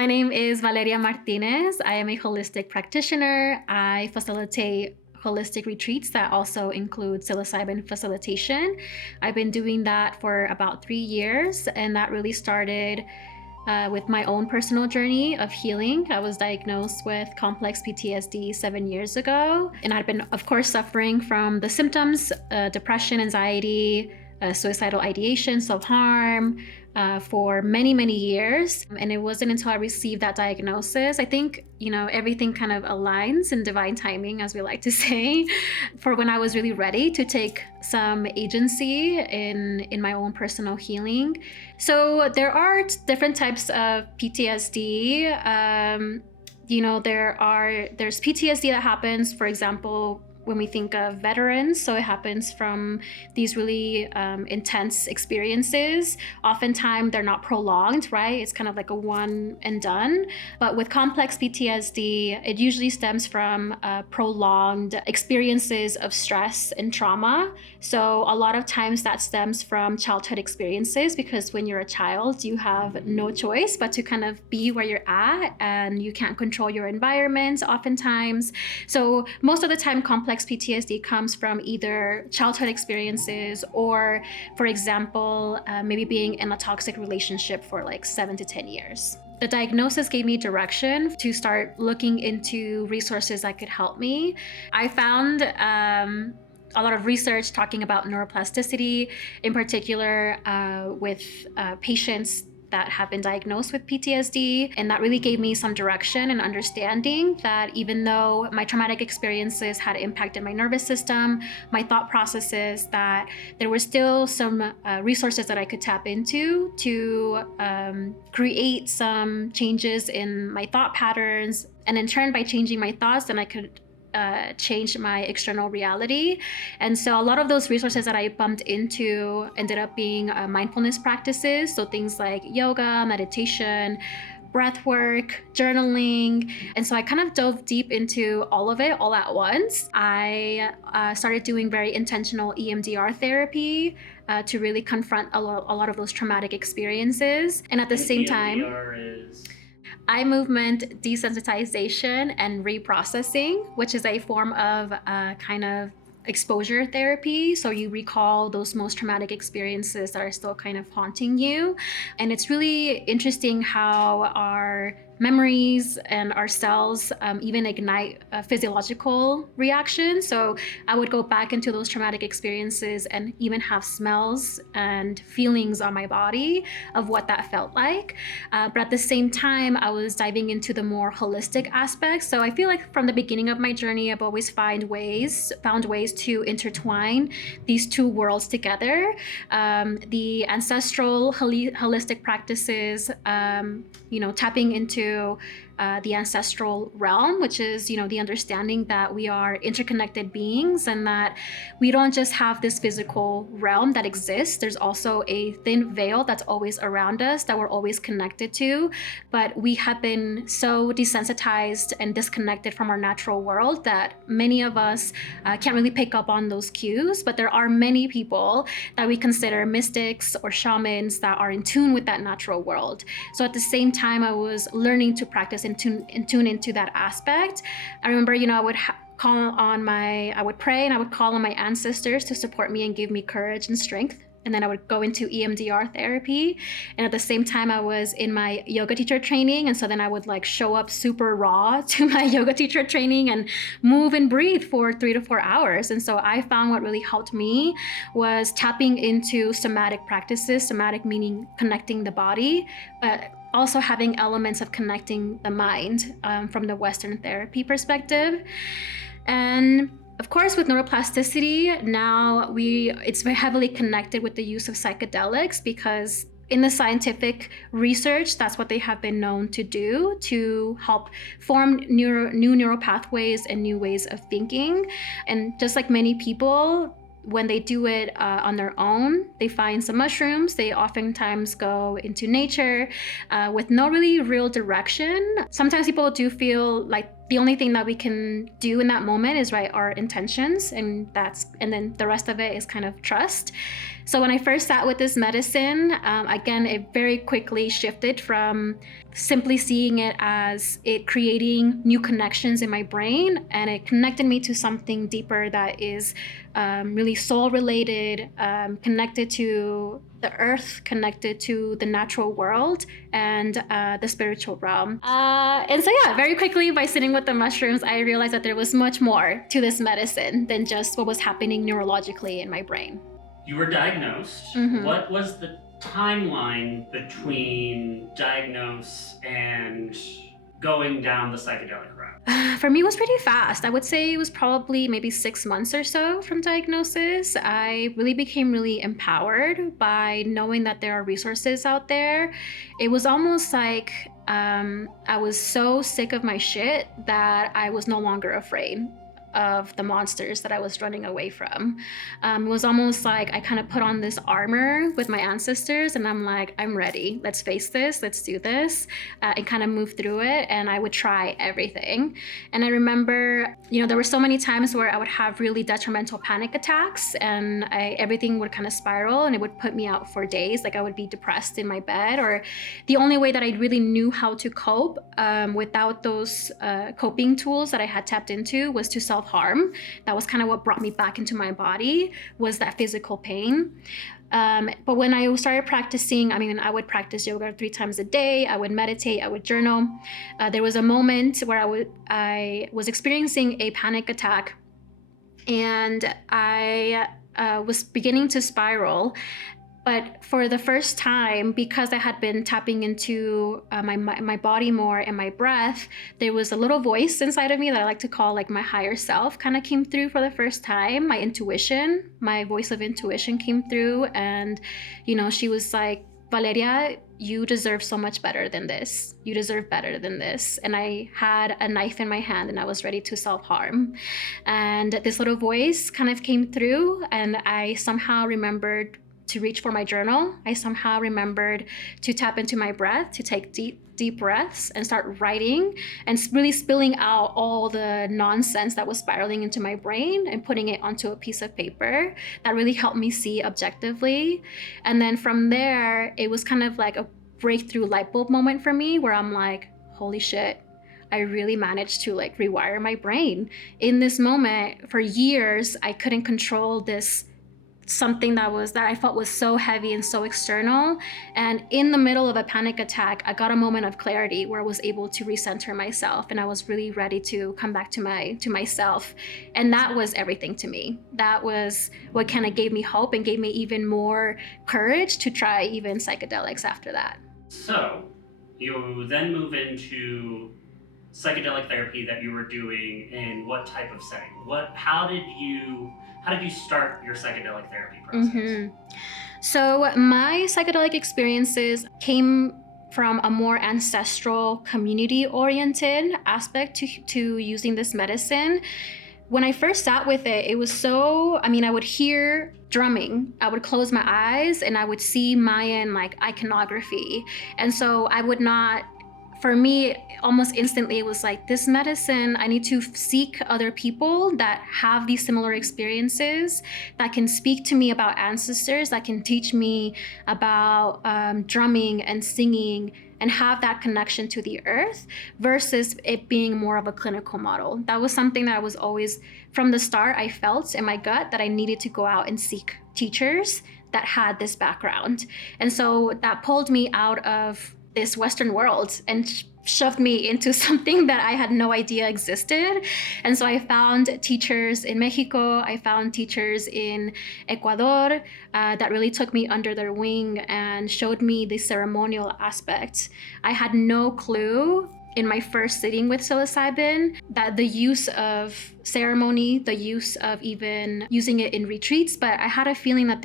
My name is Valeria Martinez. I am a holistic practitioner. I facilitate holistic retreats that also include psilocybin facilitation. I've been doing that for about 3 years, and that really started with my own personal journey of healing. I was diagnosed with complex PTSD 7 years ago, and I'd been, of course, suffering from the symptoms, depression, anxiety, suicidal ideation, self-harm, for many, many years. And it wasn't until I received that diagnosis, I think, everything kind of aligns in divine timing, as we like to say, for when I was really ready to take some agency in my own personal healing. So there are different types of PTSD. There's PTSD that happens, for example, when we think of veterans. So it happens from these really intense experiences. Oftentimes they're not prolonged, right? It's kind of like a one and done. But with complex PTSD, it usually stems from prolonged experiences of stress and trauma. So a lot of times that stems from childhood experiences, because when you're a child, you have no choice but to kind of be where you're at, and you can't control your environment oftentimes. So most of the time, complex PTSD comes from either childhood experiences or, for example, maybe being in a toxic relationship for like 7 to 10 years. The diagnosis gave me direction to start looking into resources that could help me. I found a lot of research talking about neuroplasticity, in particular with patients that have been diagnosed with PTSD. And that really gave me some direction and understanding that even though my traumatic experiences had impacted my nervous system, my thought processes, that there were still some resources that I could tap into to create some changes in my thought patterns. And in turn, by changing my thoughts, then I could change my external reality. And so a lot of those resources that I bumped into ended up being mindfulness practices. So things like yoga, meditation, breath work, journaling. And so I kind of dove deep into all of it all at once. I started doing very intentional EMDR therapy to really confront a lot of those traumatic experiences. And at the same time, eye movement desensitization and reprocessing, which is a form of kind of exposure therapy. So you recall those most traumatic experiences that are still kind of haunting you. And it's really interesting how our memories and our cells even ignite physiological reactions. So I would go back into those traumatic experiences and even have smells and feelings on my body of what that felt like. But at the same time, I was diving into the more holistic aspects. So I feel like from the beginning of my journey, I've always found ways to intertwine these two worlds together. The ancestral holistic practices, tapping into the ancestral realm, which is, the understanding that we are interconnected beings and that we don't just have this physical realm that exists. There's also a thin veil that's always around us that we're always connected to. But we have been so desensitized and disconnected from our natural world that many of us can't really pick up on those cues. But there are many people that we consider mystics or shamans that are in tune with that natural world. So at the same time, I was learning to practice and tune into that aspect. I remember, I would pray and I would call on my ancestors to support me and give me courage and strength. And then I would go into EMDR therapy. And at the same time, I was in my yoga teacher training. And so then I would show up super raw to my yoga teacher training and move and breathe for 3 to 4 hours. And so I found what really helped me was tapping into somatic practices, somatic meaning connecting the body, but also having elements of connecting the mind from the Western therapy perspective. And of course, with neuroplasticity, now it's very heavily connected with the use of psychedelics, because in the scientific research, that's what they have been known to do to help form new neural pathways and new ways of thinking. And just like many people, when they do it on their own, they find some mushrooms. They oftentimes go into nature with no really real direction. Sometimes people do feel like the only thing that we can do in that moment is write our intentions, and then the rest of it is kind of trust. So when I first sat with this medicine, again, it very quickly shifted from simply seeing it as it creating new connections in my brain, and it connected me to something deeper that is really soul related, connected to the earth, connected to the natural world, and the spiritual realm. And so yeah, very quickly by sitting with the mushrooms, I realized that there was much more to this medicine than just what was happening neurologically in my brain. You were diagnosed. Mm-hmm. What was the timeline between diagnose and going down the psychedelic route? For me, it was pretty fast. I would say it was probably maybe 6 months or so from diagnosis. I really became really empowered by knowing that there are resources out there. It was almost like I was so sick of my shit that I was no longer afraid of the monsters that I was running away from. It was almost like I kind of put on this armor with my ancestors, and I'm like, I'm ready. Let's face this. Let's do this, and kind of move through it. And I would try everything. And I remember, there were so many times where I would have really detrimental panic attacks, and everything would kind of spiral, and it would put me out for days. Like I would be depressed in my bed, or the only way that I really knew how to cope without those coping tools that I had tapped into was to self-harm. That was kind of what brought me back into my body, was that physical pain. But when I started practicing, I would practice yoga 3 times a day. I would meditate, I would journal. There was a moment where I was experiencing a panic attack, and I was beginning to spiral. But for the first time, because I had been tapping into my body more and my breath, there was a little voice inside of me that I like to call like my higher self kind of came through for the first time. My intuition, my voice of intuition came through, and she was like, Valeria, you deserve so much better than this. You deserve better than this. And I had a knife in my hand and I was ready to self-harm. And this little voice kind of came through, and I somehow remembered to reach for my journal. I somehow remembered to tap into my breath, to take deep breaths and start writing and really spilling out all the nonsense that was spiraling into my brain and putting it onto a piece of paper. That really helped me see objectively. And then from there, it was kind of like a breakthrough light bulb moment for me, where I'm like, holy shit, I really managed to like rewire my brain. In this moment, for years, I couldn't control this something that I felt was so heavy and so external. And in the middle of a panic attack, I got a moment of clarity where I was able to recenter myself, and I was really ready to come back to myself. And that was everything to me. That was what kind of gave me hope and gave me even more courage to try even psychedelics after that. So you then move into psychedelic therapy that you were doing in what type of setting? How did you start your psychedelic therapy process? Mm-hmm. So my psychedelic experiences came from a more ancestral, community-oriented aspect to using this medicine. When I first sat with it, it was I would hear drumming. I would close my eyes and I would see Mayan like iconography. And so for me, almost instantly, it was like, this medicine, I need to seek other people that have these similar experiences, that can speak to me about ancestors, that can teach me about drumming and singing and have that connection to the earth, versus it being more of a clinical model. That was something that I was always, from the start, I felt in my gut that I needed to go out and seek teachers that had this background. And so that pulled me out of this Western world and shoved me into something that I had no idea existed. And so I found teachers in Mexico, I found teachers in Ecuador that really took me under their wing and showed me the ceremonial aspect. I had no clue in my first sitting with psilocybin that the use of ceremony, the use of even using it in retreats, but I had a feeling that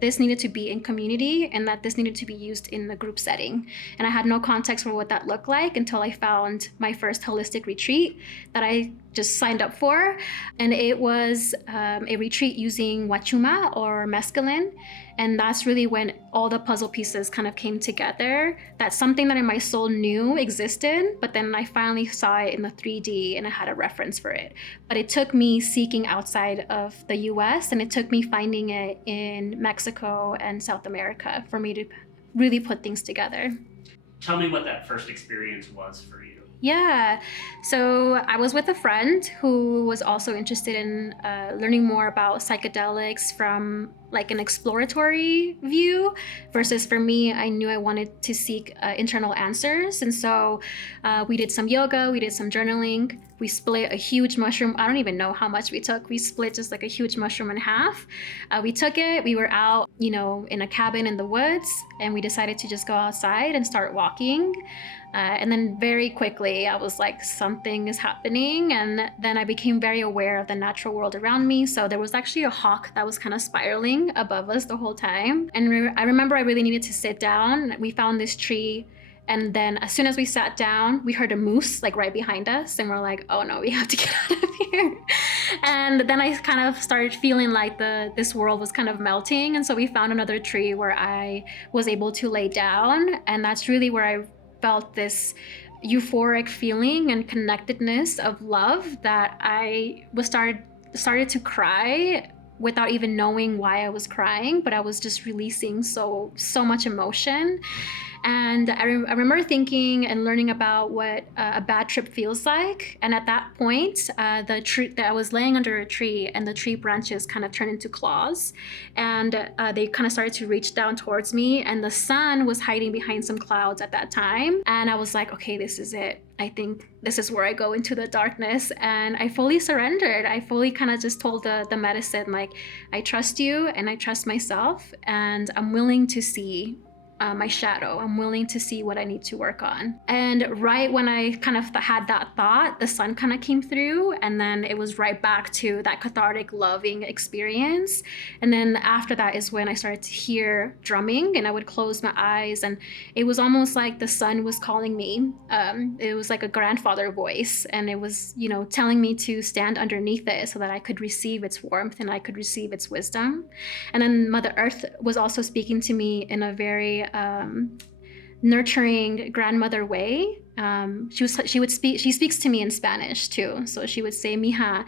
this needed to be in community and that this needed to be used in a group setting. And I had no context for what that looked like until I found my first holistic retreat that I just signed up for. And it was a retreat using wachuma or mescaline. And that's really when all the puzzle pieces kind of came together. That's something that in my soul knew existed, but then I finally saw it in the 3D and I had a reference for it. But it took me seeking outside of the US, and it took me finding it in Mexico and South America for me to really put things together. Tell me what that first experience was for you. Yeah, so I was with a friend who was also interested in learning more about psychedelics from like an exploratory view, versus for me, I knew I wanted to seek internal answers. And so we did some yoga, we did some journaling, we split a huge mushroom. I don't even know how much we took. We split just like a huge mushroom in half. We took it, we were out, in a cabin in the woods, and we decided to just go outside and start walking. And then very quickly, I was like, something is happening. And then I became very aware of the natural world around me. So there was actually a hawk that was kind of spiraling above us the whole time. And I remember I really needed to sit down. We found this tree. And then as soon as we sat down, we heard a moose like right behind us. And we're like, oh no, we have to get out of here. And then I kind of started feeling like this world was kind of melting. And so we found another tree where I was able to lay down. And that's really where I felt this euphoric feeling and connectedness of love that I was started to cry without even knowing why I was crying, but I was just releasing so much emotion. And I remember thinking and learning about what a bad trip feels like. And at that point, I was laying under a tree, and the tree branches kind of turned into claws, and they kind of started to reach down towards me. And the sun was hiding behind some clouds at that time. And I was like, okay, this is it. I think this is where I go into the darkness. And I fully surrendered. I fully kind of just told the medicine, like, I trust you and I trust myself, and I'm willing to see my shadow. I'm willing to see what I need to work on. And right when I kind of had that thought, the sun kind of came through, and then it was right back to that cathartic, loving experience. And then after that is when I started to hear drumming, and I would close my eyes, and it was almost like the sun was calling me. It was like a grandfather voice, and it was, telling me to stand underneath it so that I could receive its warmth and I could receive its wisdom. And then Mother Earth was also speaking to me in a very nurturing grandmother way. She speaks to me in Spanish too. So she would say, Mija,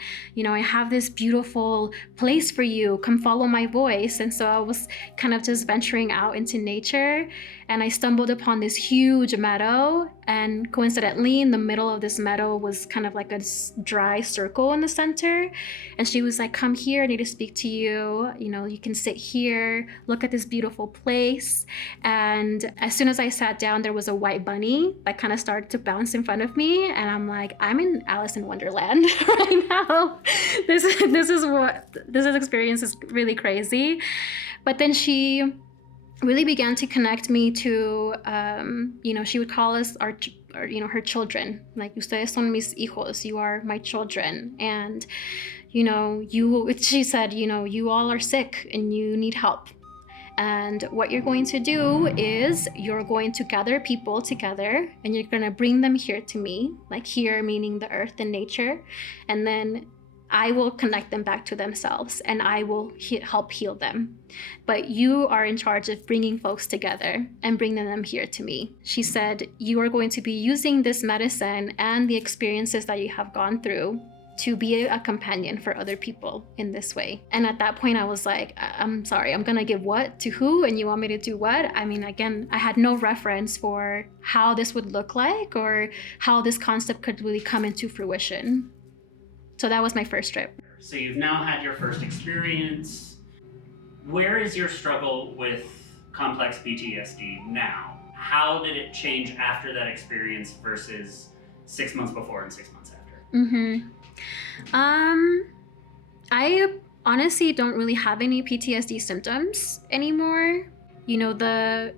I have this beautiful place for you. Come follow my voice. And so I was kind of just venturing out into nature, and I stumbled upon this huge meadow. And coincidentally, in the middle of this meadow was kind of like a dry circle in the center. And she was like, come here, I need to speak to you. You can sit here, look at this beautiful place. And as soon as I sat down, there was a white bunny that kind of started to bounce in front of me, and I'm like, I'm in Alice in Wonderland right now. This experience is really crazy. But then she really began to connect me to, she would call us her children. Like, ustedes son mis hijos, you are my children. And, she said, you all are sick and you need help. And what you're going to do is you're going to gather people together, and you're going to bring them here to me, like here meaning the earth and nature. And then I will connect them back to themselves, and I will help heal them. But you are in charge of bringing folks together and bringing them here to me. She said, you are going to be using this medicine and the experiences that you have gone through to be a companion for other people in this way. And at that point, I was like, I'm sorry, I'm gonna give what to who, and you want me to do what? I mean, again, I had no reference for how this would look like or how this concept could really come into fruition. So that was my first trip. So you've now had your first experience. Where is your struggle with complex PTSD now? How did it change after that experience versus 6 months before and 6 months after? I honestly don't really have any PTSD symptoms anymore. The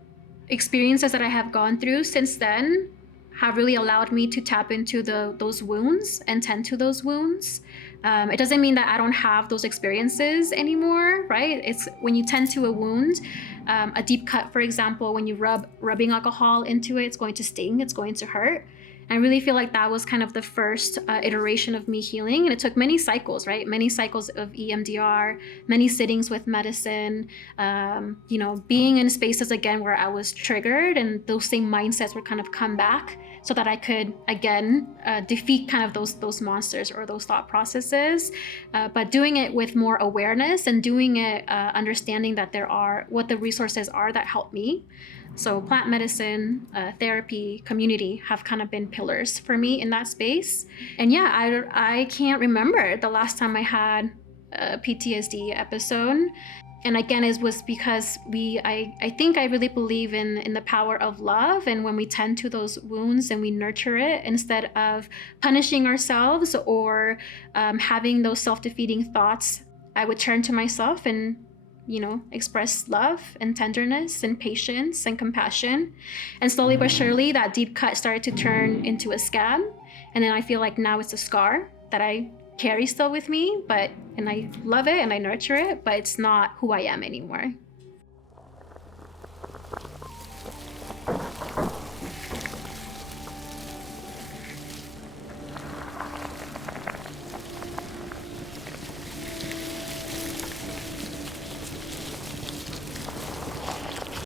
experiences that I have gone through since then have really allowed me to tap into those wounds and tend to those wounds. It doesn't mean that I don't have those experiences anymore, right? It's when you tend to a wound, a deep cut, for example, when you rubbing alcohol into it, it's going to sting, it's going to hurt. I really feel like that was kind of the first iteration of me healing. And it took many cycles, right? Many cycles of EMDR, many sittings with medicine, being in spaces again where I was triggered and those same mindsets would kind of come back so that I could, again, defeat kind of those monsters or those thought processes. But doing it with more awareness and doing it understanding that there are what the resources are that help me. So plant medicine, therapy, community have kind of been pillars for me in that space. And yeah, I can't remember the last time I had a PTSD episode. And again, it was because I think I really believe in the power of love. And when we tend to those wounds and we nurture it instead of punishing ourselves or having those self-defeating thoughts, I would turn to myself and express love and tenderness and patience and compassion. And slowly but surely, that deep cut started to turn into a scab. And then I feel like now it's a scar that I carry still with me, and I love it and I nurture it, but it's not who I am anymore.